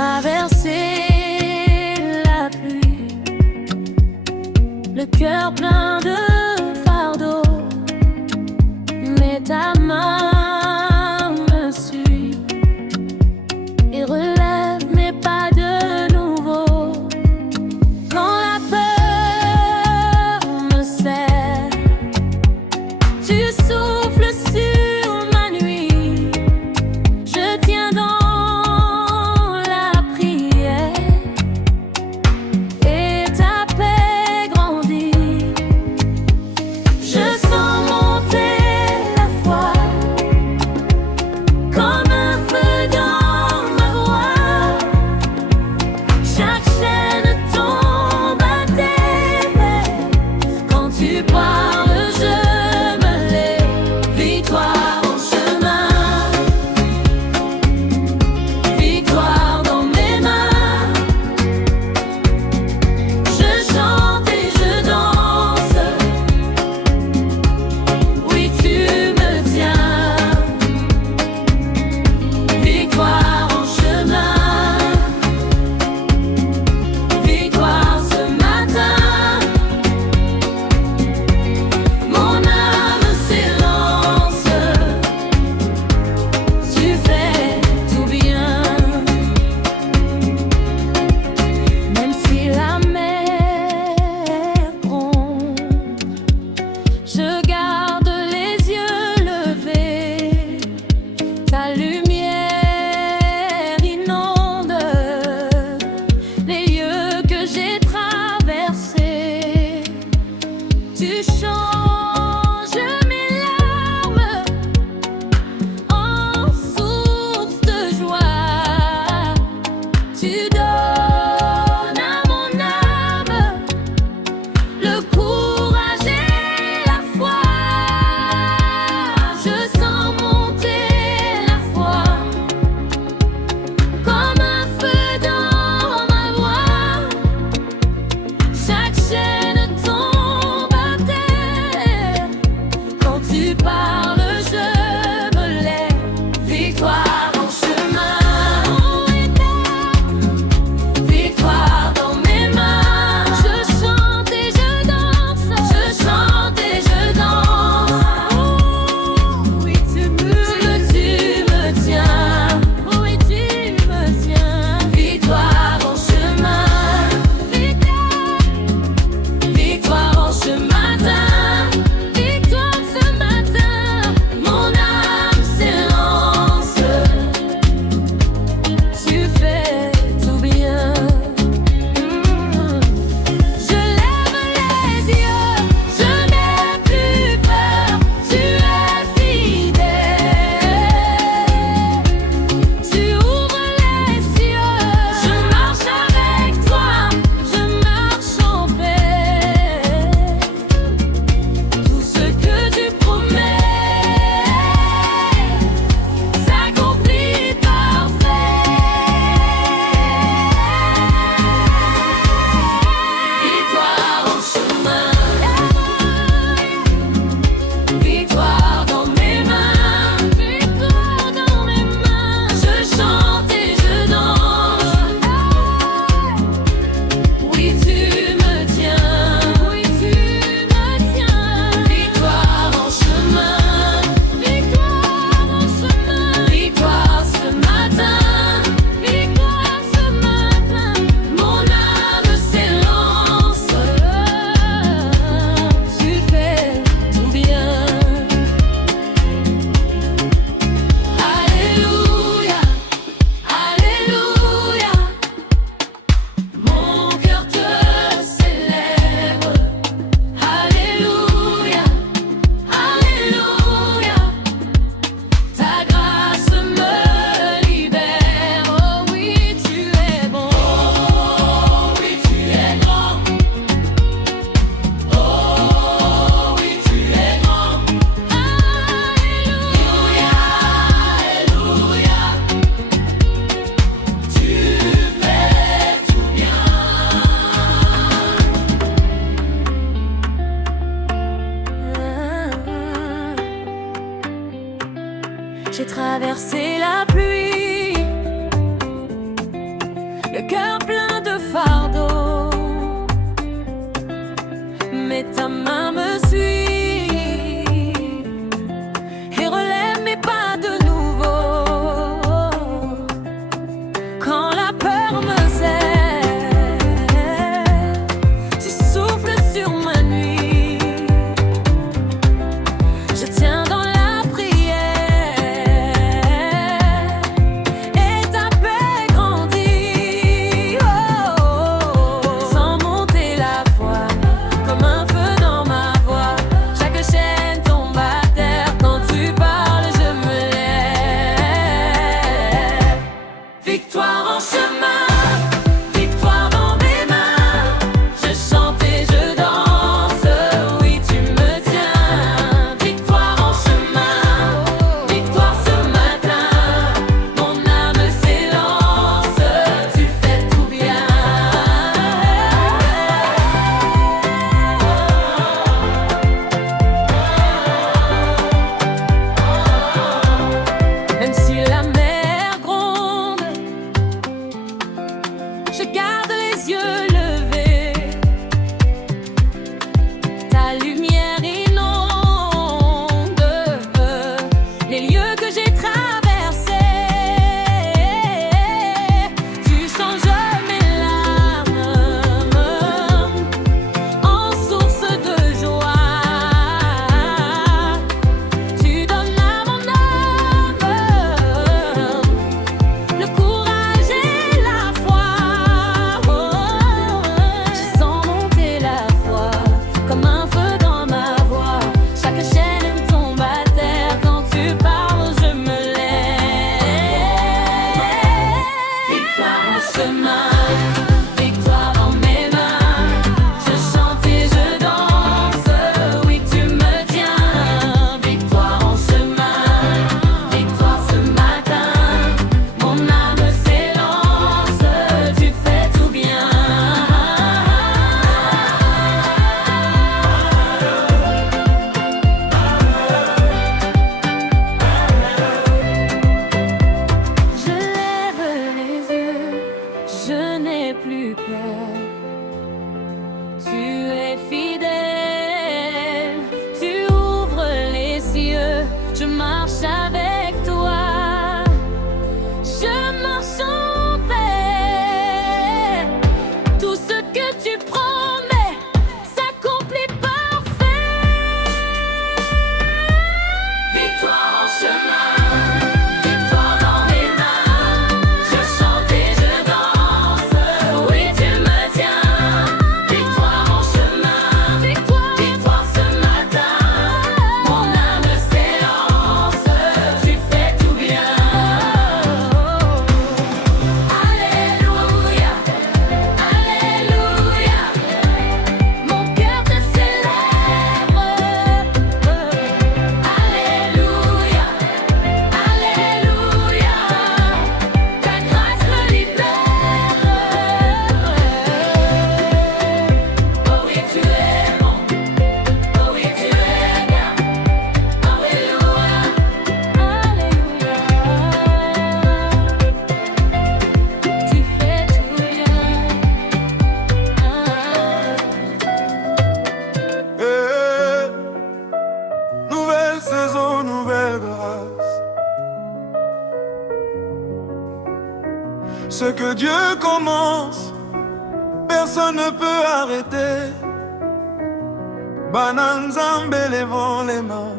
traversé la pluie, le cœur plein de fardeaux, mais ta main me suit et relève mes pas de nouveau. Quand la peur me serre, tu souffles sur ma nuit. Je tiens dans tu changes mes larmes en source de joie. Tu donnes à mon âme le courage et la foi. Je sens monter la foi comme un feu dans ma voix. Chaque chaîne tombe à terre. Quand tu parles, je me lève. Victoire en chemin, victoire dans mes mains. Je chante et je danse, je chante et je danse. Oui, tu me tiens, oui, tu me tiens. Victoire en chemin, victoire en ce matin, victoire ce matin. Mon âme s'élance, tu fais tout bien. Je lève les yeux, je n'ai plus peur, tu es fidèle. Tu ouvres les cieux, je marche avec toi, je marche en paix. Tout ce que tu promets s'accomplit parfait. Victoire en chemin, victoire dans mes mains, victoire dans mes mains. Je chante et je danse. Oui, tu me tiens, oui, tu me tiens. Victoire en chemin, victoire ce matin, victoire ce matin. Mon âme s'élance, tu fais tout bien. Alléluia, alléluia. Mon cœur te célèbre. Alléluia, alléluia. Ta grâce me libère. Oh oui, tu es bon. Oh oui, tu es grand. Oh oui, tu es grand. Alléluia, alléluia. Tu fais tout bien. J'ai traversé la pluie, cœur plein de fardeaux, mais ta main me suit et relève mes pas de nouveau. Quand la peur me serre, tu souffles sur ma nuit. Je tiens dans la prière et ta paix grandit. Sans monter la foi, comme un feu dans ma voix. Chaque chaîne tombe à terre quand tu parles, je me lève. Victoire en chemin, victoire dans mes mains. Je chante et je danse, oui tu me tiens. Victoire en chemin, victoire ce matin. Mon âme s'élance, tu fais tout bien. Même si la mer gronde, je garde les yeux levés. Ta lumière inonde les lieux que j'ai traversés. Tu changes mes larmes en source de joie. Tu donnes à mon âme le courage et la foi. Je sens monter la foi comme un feu dans ma voix. Chaque chaîne tombe à terre quand tu parles, je me lève. Victoire en chemin, victoire dans mes mains. Je chante et je danse, oui tu me tiens. Victoire en chemin, victoire ce matin. Mon âme s'élance, tu fais tout bien. Je lève les yeux, je n'ai plus peur. Tu es fidèle, tu ouvres les cieux. Je marche avec toi, je marche en paix. Tout ce que tu promets s'accomplit parfait. Victoire en chemin, victoire dans mes mains. Je chante et je danse, oui tu me tiens. Victoire en chemin, victoire ce matin. Mon âme s'élance, tu fais tout bien. Alléluia, alléluia. Mon cœur te célèbre. Alléluia, alléluia. Ta grâce me libère. Oh oui tu es bon, oh oui tu es bien. Alléluia, alléluia. Tu fais tout bien. Nouvelle saison, nouvelle grâce. Ce que Dieu commence, personne ne peut arrêter. Bananzambe, levons les mains.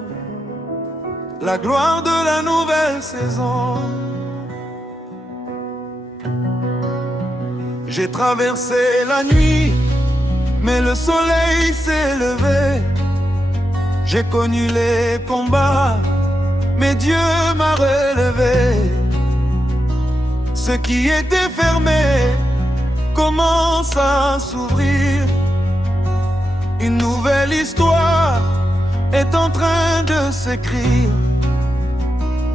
La gloire de la nouvelle saison. J'ai traversé la nuit, mais le soleil s'est levé. J'ai connu les combats, mais Dieu m'a relevé. Ce qui était fermé commence à s'ouvrir. Une nouvelle histoire est en train de s'écrire.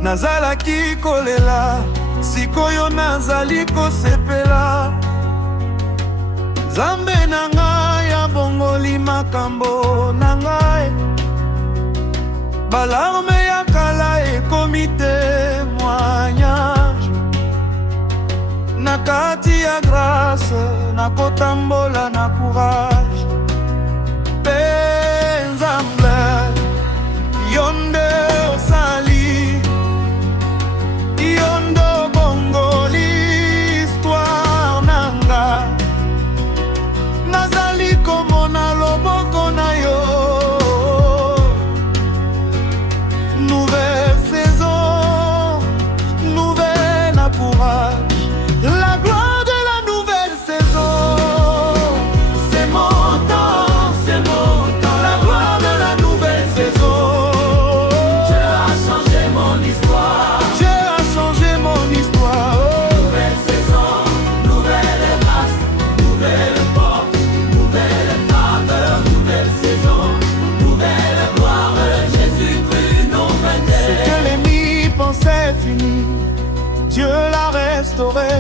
Nazalaki kolela, sikoyo nazali kosepela. Nzambe na ngai abongoli makambo na ngai. Balarme ya kala ekomi témoignage. Na kati ya grâce, nakotambola na courage. Nzambe yo nde osali, yo nde obongoli histoire nanga. Nazali komona loboko na yo. Nouvelle saison, nouvelle courage. La gloire de la nouvelle saison. C'est mon temps, c'est mon temps. La gloire de la nouvelle saison. Dieu a changé mon histoire. Dieu a changé mon histoire. Nouvelle saison, nouvelle grâce, nouvelle porte, nouvelle faveur, nouvelle saison, nouvelle gloire. Jésus-Christ nous Ce menait. que l'ennemi pensait fini, Dieu l'a restauré.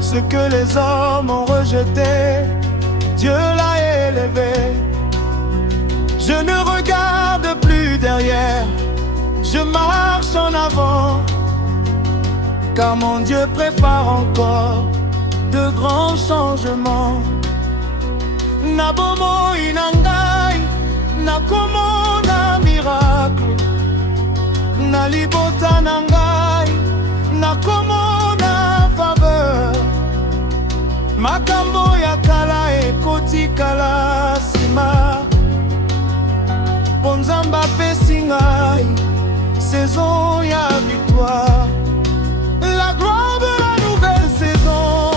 Ce que les hommes ont rejeté, Dieu l'a élevé. Je ne regarde plus derrière, je marche en avant, car mon Dieu prépare encore de grands changements. Nabomo inangai, nakomona miracle. Na libota na ngai, nakomona faveur. Makambo ya kala ekotikala nsima. Po Nzambe apesi ngai saison ya victoire. La gloire de la nouvelle saison.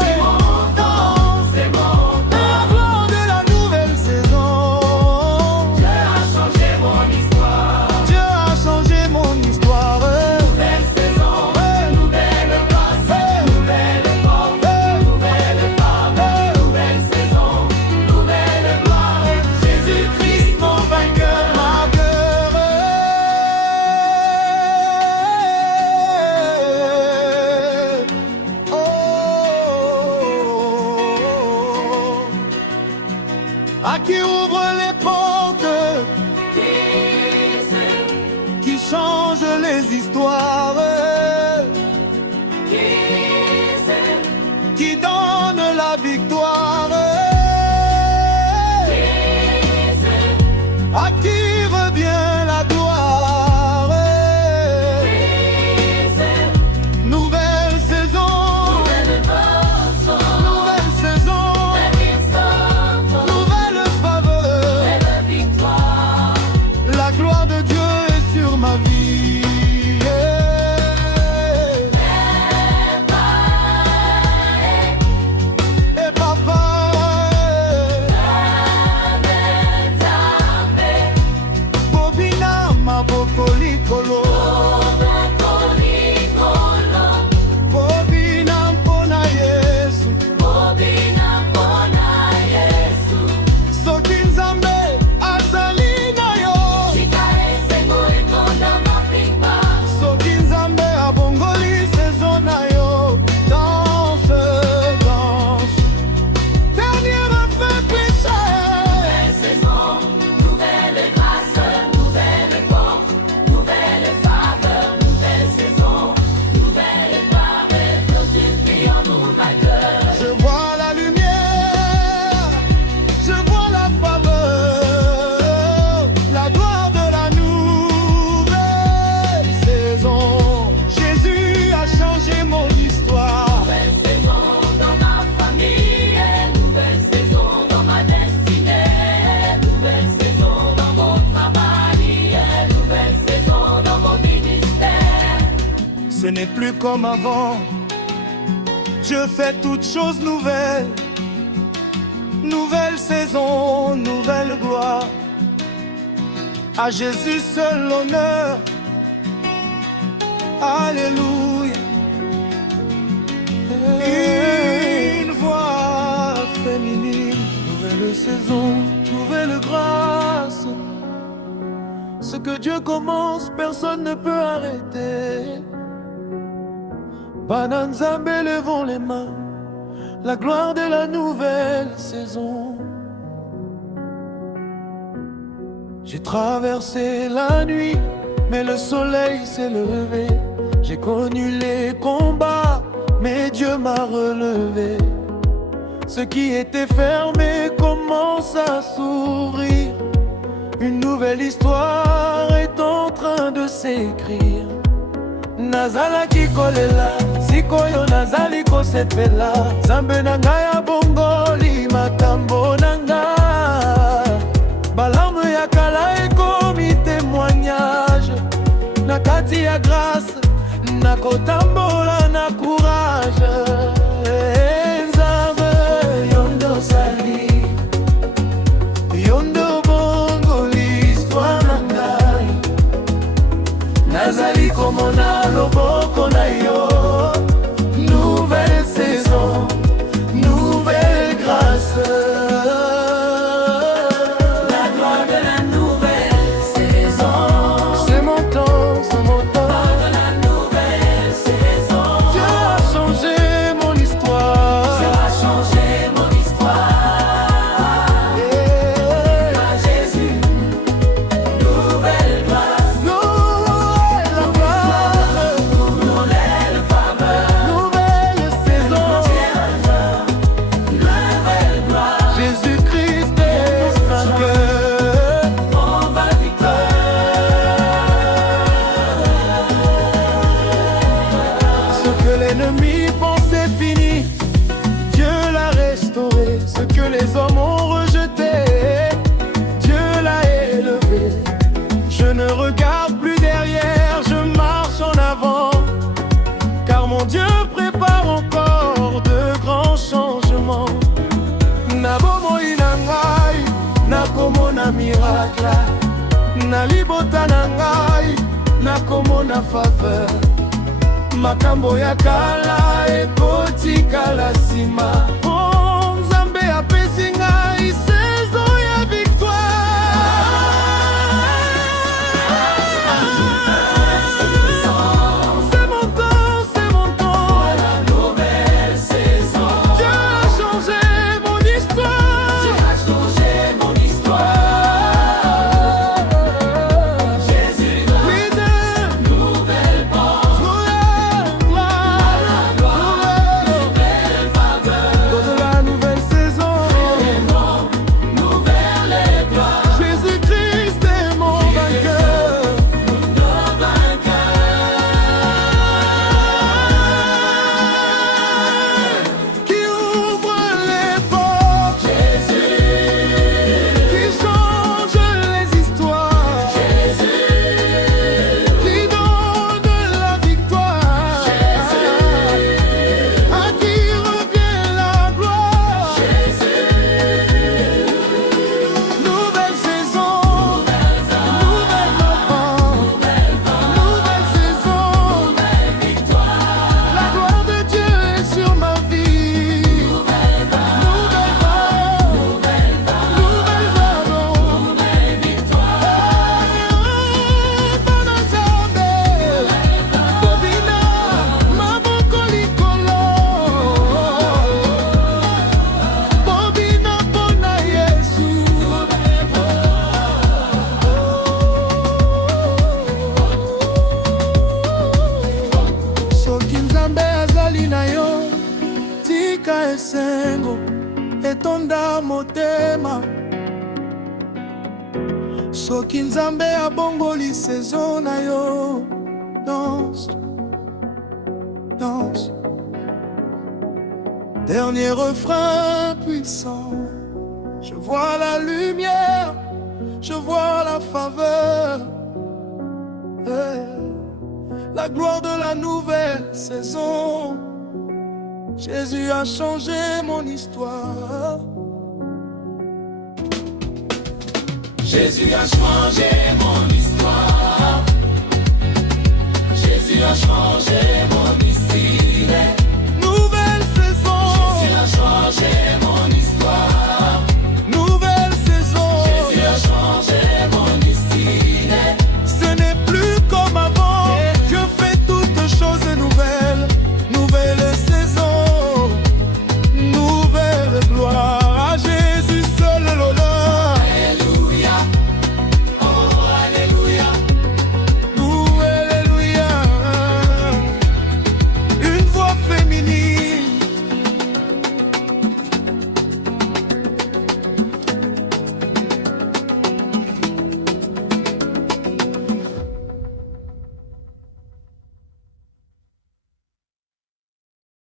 C'est mon temps, c'est mon temps. La gloire de la nouvelle saison. Dieu a changé mon histoire. Dieu a changé mon histoire. Nouvelle saison, nouvelle grâce, nouvelle porte, nouvelle faveur, nouvelle saison, nouvelle gloire. Jésus-Christ mon vainqueur. À qui ouvre les portes, qui change les histoires, qui donne la victoire, à qui revient la gloire. Nouvelle saison, nouvelle saison, nouvelle faveur. La gloire de Dieu est sur ma vie. Et papa, Bobina maboko likolo. Bobina mpona Yesu. Soki Nzambe azali na yo, soki Nzambe abongoli saison na yo. Danse, danse. Dernier refrain cliché. Nouvelle grâce, nouvelle porte, nouvelle faveur, nouvelle saison, nouvelle gloire. Jésus-Christ en nous vainqueur. Je vois la lumière, je vois la faveur, la gloire de la nouvelle saison. Jésus a changé mon histoire. Nouvelle saison dans ma famille, nouvelle saison dans ma destinée, nouvelle saison dans mon travail, nouvelle saison dans mon ministère. Ce n'est plus comme avant, je fais toutes choses nouvelles. Nouvelle saison, nouvelle gloire. À Jésus seul l'honneur. Alléluia. Une voix féminine. Nouvelle saison, nouvelle grâce. Ce que Dieu commence, personne ne peut arrêter. Bana Nzambe, levons les mains. La gloire de la nouvelle saison. J'ai traversé la nuit, mais le soleil s'est levé. J'ai connu les combats, mais Dieu m'a relevé. Ce qui était fermé commence à s'ouvrir. Une nouvelle histoire est en train de s'écrire. Nazalaki kolela, sikoyo nazali kosepela. Nzambe na ngai abongoli makambo na ngai. Balarme ya kala ekomi témoignage. Na kati ya grâce, nakotambola na courage. Nzambe yondo sali, yondo bongoli histoire na ngai. Nazali komona loboko na yo. Nouvelle saison, nouvelle grâce. La gloire de la nouvelle saison. C'est mon temps, c'est mon temps. Gloire de la nouvelle saison. Dieu a changé mon histoire. Dieu a changé mon histoire. Yeah. Par Jésus, nouvelle grâce, Nouvelle gloire, nouvelle faveur, nouvelle saison. nouvelle gloire, Jésus-Christ est vainqueur. on va Ce que l'ennemi pensait fini, Dieu l'a restauré. Ce que les hommes ont rejeté, Dieu l'a élevé. Je ne regarde plus derrière, je marche en avant. Car mon Dieu prépare encore de grands changements. Nabomoi na ngai, nakomona miracle. Na libota na ngai, nakomona faveur. Makambo ya kala ekotikala nsima. Oh, Nzambe apesi ngai saison ya victoire. C'est mon temps, c'est mon temps. la nouvelle saison. Dieu a changé mon histoire. Dieu a changé mon histoire. Jésus va, Oui, Dieu, nouvelle porte, nouvelle faveur, de la nouvelle saison. nouvelle gloire, Jésus-Christ est mon vainqueur. nos vainqueurs. Qui ouvre les portes, Jésus, qui change les histoires, qui donne la victoire, à qui revient la gloire. Nouvelle saison, nouvelle enfant, nouvelle saison, la gloire de Dieu est sur ma vie. Nouvelle gloire, nouvelle victoire, Bana Nzambe, Bobina, maboko likolo, Bobina mpona Yesu. Soki Nzambe azali na yo, tika esengo etonda motema. Soki Nzambe abongoli saison na yo, danse, danse. Dernier refrain puissant, je vois la lumière, je vois la faveur. La gloire de la nouvelle saison. Jésus a changé mon histoire. Jésus a changé mon histoire. Jésus a changé mon histoire.